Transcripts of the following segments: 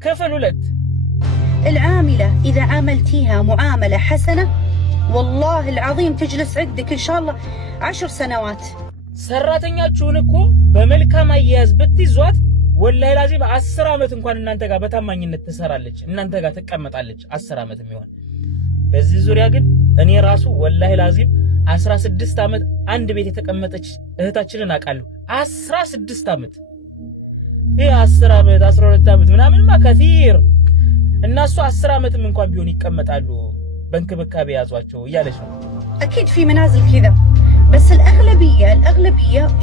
كفل ولد العاملة إذا عاملتيها معاملة حسنة والله العظيم تجلس عندك إن شاء الله 10 سنوات. ሰራተኛችሁን እኮ በመልካም አያያዝ ብትይዟት ወላሂ ላዚም 10 አመት እንኳን እናንተ ጋር በታማኝነት ትሰራለች፣ እናንተ ጋር ትቀመጣለች 10 አመት የሚሆን። በዚህ ዙሪያ ግን እኔ ራሱ ወላሂ ላዚም 16 አመት አንድ ቤት የተቀመጠች እህታችንን አውቃለሁ። 16 አመት ይሄ 10 አመት 12 አመት ምናምንማ ከቲር እናሱ 10 አመትም እንኳን ቢሆን ይቀመጣሉ በእንክብካቤ ያዟቸው እያለች ነው። اكيد في منازل كذا بس الاغلبيه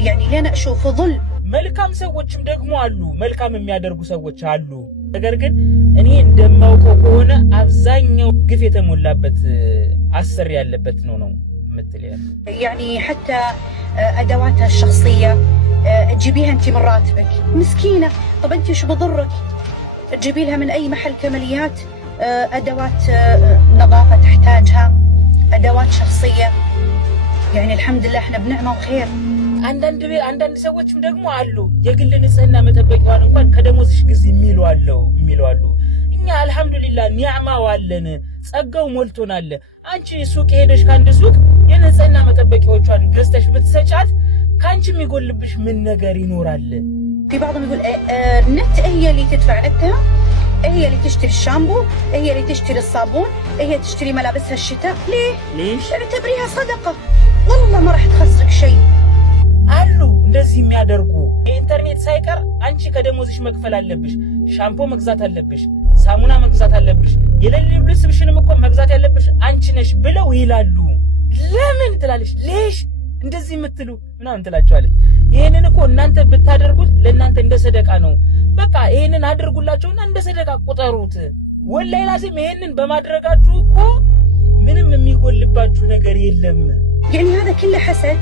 يعني لنا اشوف ظل መልካም ሰዎችም ደግሞ አሉ፣ መልካም የሚያደርጉ ሰዎች አሉ። ነገር ግን እኔ እንደማውቀው ከሆነ አብዛኛው ግፍ የተሞላበት አሰር ያለበት ነው متلين. يعني حتى ادواتها الشخصيه تجيبيها انت من راتبك، مسكينه. طب انت شو بضرك تجيبي لها من اي محل كماليات ادوات نظافه تحتاجها، ادوات شخصيه. يعني الحمد لله احنا بنعمه وخير. አንዳንድ ሰዎችም ደግሞ አሉ የግል ንጽህና መጠበቂያዋን እንኳን ከደሞዝሽ ግዝ የሚሉ አሉ። እኛ አልহামዱሊላህ ኒዕማው አለን፣ ጸጋው ሞልቶናል። አንቺ ሱቅ ሄደሽ ካንድ ሱቅ የንጽህና መጠበቂያዎቿን ገዝተሽ ብትሰጫት ካንቺ የሚጎልብሽ ምን ነገር ይኖራል? في بعضهم يقول النت هي اللي تدفع نتها، هي اللي تشتري الشامبو، هي اللي تشتري الصابون، هي تشتري ملابسها الشتاء. ليش؟ اعتبريها صدقة والله ما راح تخسرك شيء. አሉ እንደዚህ የሚያደርጉ ኢንተርኔት ሳይቀር አንቺ ከደሞዝሽ መክፈል አለብሽ፣ ሻምፖ መግዛት አለብሽ፣ ሳሙና መግዛት አለብሽ፣ የሌለ ልብስሽንም እኮ መግዛት ያለብሽ አንቺ ነሽ ብለው ይላሉ። ለምን ትላለሽ? ሌሽ እንደዚህ የምትሉ ምናምን ትላቸዋለች። ይሄንን እኮ እናንተ ብታደርጉት ለእናንተ እንደ ሰደቃ ነው። በቃ ይሄንን አድርጉላቸውና እንደ ሰደቃ ቁጠሩት። ወላሂ ላዚም ይሄንን በማድረጋችሁ እኮ ምንም የሚጎልባችሁ ነገር የለም። يعني هذا كله حسد.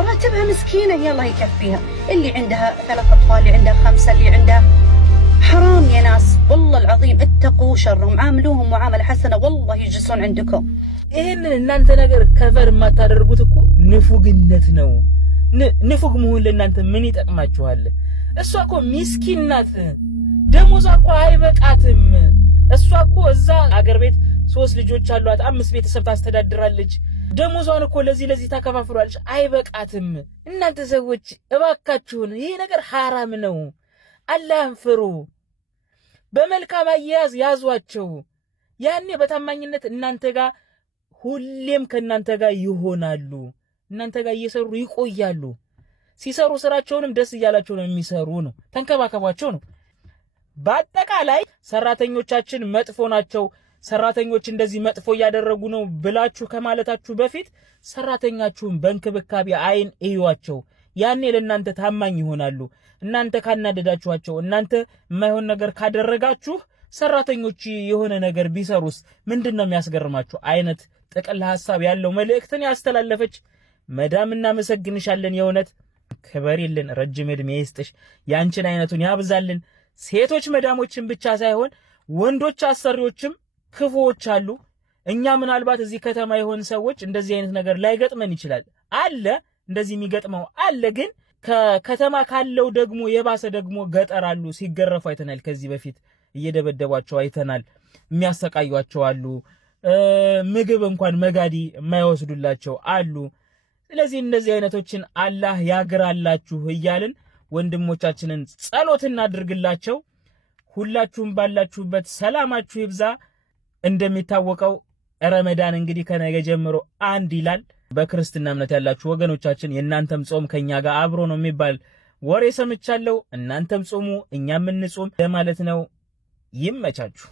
راتبها مسكينة الله يكفيها، اللي عندها 3 أطفال، اللي عندها 5، اللي عندها حرام يا ناس والله العظيم اتقوا شرهم، عاملوهم معاملة حسنة والله يجلسون عندكم. ይሄንን እናንተ ነገር ከቨር ማታደርጉት እኮ ንፉግነት ነው። ንፉግ መሆን ለእናንተ ምን ይጠቅማችኋል? እሷ እኮ ሚስኪን ናት፣ ደሞዟ እኮ አይበቃትም። እሷ እኮ እዛ አገር ቤት 3 ልጆች አሏት፣ 5 ቤተሰብ ታስተዳድራለች። ደሞዟን እኮ ለዚህ ታከፋፍሏለች፣ አይበቃትም። እናንተ ሰዎች እባካችሁን ይሄ ነገር ሐራም ነው፣ አላህን ፍሩ። በመልካም አያያዝ ያዟቸው። ያኔ በታማኝነት እናንተ ጋር ሁሌም ከናንተ ጋር ይሆናሉ። እናንተ ጋር እየሰሩ ይቆያሉ። ሲሰሩ ስራቸውንም ደስ እያላቸው ነው የሚሰሩ ነው። ተንከባከቧቸው ነው። በአጠቃላይ ሰራተኞቻችን መጥፎ ናቸው፣ ሰራተኞች እንደዚህ መጥፎ ያደረጉ ነው ብላችሁ ከማለታችሁ በፊት ሰራተኛችሁን በእንክብካቤ አይን እዩዋቸው። ያኔ ለእናንተ ታማኝ ይሆናሉ። እናንተ ካናደዳችኋቸው፣ እናንተ የማይሆን ነገር ካደረጋችሁ ሰራተኞች የሆነ ነገር ቢሰሩስ ምንድነው የሚያስገርማችሁ? አይነት ጥቅል ሐሳብ ያለው መልእክትን ያስተላለፈች መዳም እናመሰግንሻለን። የእውነት ክበሪልን፣ ረጅም እድሜ ይስጥሽ፣ ያንቺን አይነቱን ያብዛልን። ሴቶች መዳሞችን ብቻ ሳይሆን ወንዶች አሰሪዎችም ክፉዎች አሉ። እኛ ምናልባት እዚህ ከተማ የሆን ሰዎች እንደዚህ አይነት ነገር ላይገጥመን ይችላል። አለ እንደዚህ የሚገጥመው አለ። ግን ከከተማ ካለው ደግሞ የባሰ ደግሞ ገጠር አሉ። ሲገረፉ አይተናል። ከዚህ በፊት እየደበደቧቸው አይተናል። የሚያሰቃዩቸው አሉ። ምግብ እንኳን መጋዲ የማይወስዱላቸው አሉ። ስለዚህ እነዚህ አይነቶችን አላህ ያግራላችሁ እያልን ወንድሞቻችንን ጸሎት እናድርግላቸው። ሁላችሁም ባላችሁበት ሰላማችሁ ይብዛ። እንደሚታወቀው ረመዳን እንግዲህ ከነገ ጀምሮ 1 ይላል። በክርስትና እምነት ያላችሁ ወገኖቻችን የእናንተም ጾም ከኛ ጋር አብሮ ነው የሚባል ወሬ ሰምቻለሁ። እናንተም ጾሙ እኛም እንጾም ለማለት ነው። ይመቻችሁ።